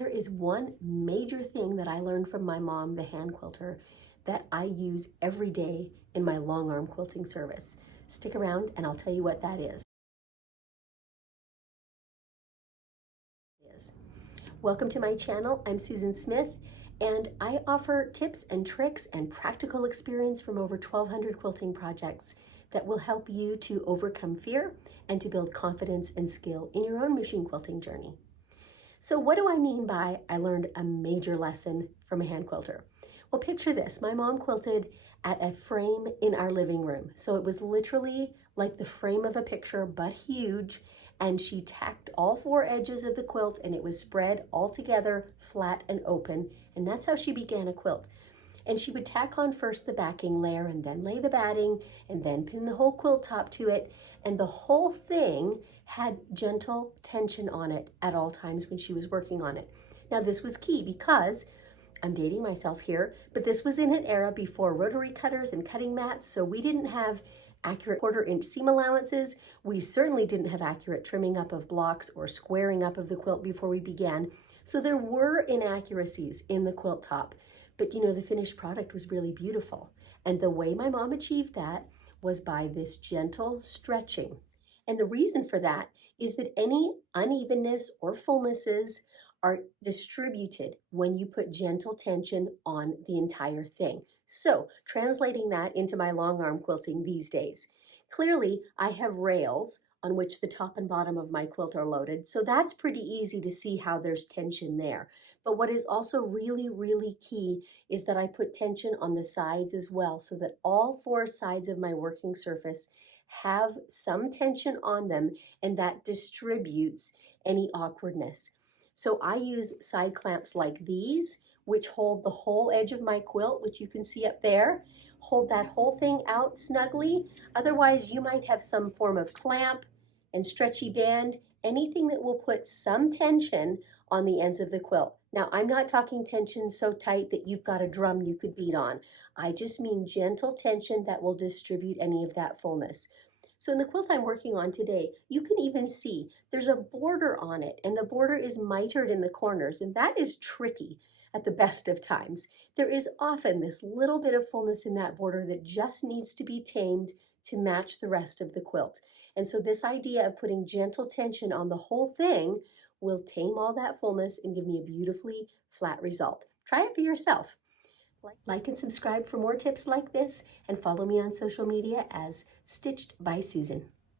There is one major thing that I learned from my mom, the hand quilter, that I use every day in my long arm quilting service. Stick around and I'll tell you what that is. Welcome to my channel. I'm Susan Smith, and I offer tips and tricks and practical experience from over 1,200 quilting projects that will help you to overcome fear and to build confidence and skill in your own machine quilting journey. So what do I mean by I learned a major lesson from a hand quilter? Well, picture this. My mom quilted at a frame in our living room. So it was literally like the frame of a picture, but huge. And she tacked all four edges of the quilt and it was spread all together, flat and open. And that's how she began a quilt. And she would tack on first the backing layer and then lay the batting and then pin the whole quilt top to it. And the whole thing had gentle tension on it at all times when she was working on it. Now this was key because, I'm dating myself here, but this was in an era before rotary cutters and cutting mats, so we didn't have accurate 1/4 inch seam allowances. We certainly didn't have accurate trimming up of blocks or squaring up of the quilt before we began. So there were inaccuracies in the quilt top, but you know, the finished product was really beautiful. And the way my mom achieved that was by this gentle stretching. And the reason for that is that any unevenness or fullnesses are distributed when you put gentle tension on the entire thing. So translating that into my long arm quilting these days, clearly I have rails on which the top and bottom of my quilt are loaded. So that's pretty easy to see how there's tension there. But what is also really, really key is that I put tension on the sides as well so that all four sides of my working surface have some tension on them, and that distributes any awkwardness. So I use side clamps like these, which hold the whole edge of my quilt, which you can see up there. Hold that whole thing out snugly. Otherwise, you might have some form of clamp and stretchy band, anything that will put some tension on the ends of the quilt. Now, I'm not talking tension so tight that you've got a drum you could beat on. I just mean gentle tension that will distribute any of that fullness. So in the quilt I'm working on today, you can even see there's a border on it, and the border is mitered in the corners, and that is tricky at the best of times. There is often this little bit of fullness in that border that just needs to be tamed to match the rest of the quilt. And so this idea of putting gentle tension on the whole thing will tame all that fullness and give me a beautifully flat result. Try it for yourself. Like and subscribe for more tips like this, and follow me on social media as Stitched by Susan.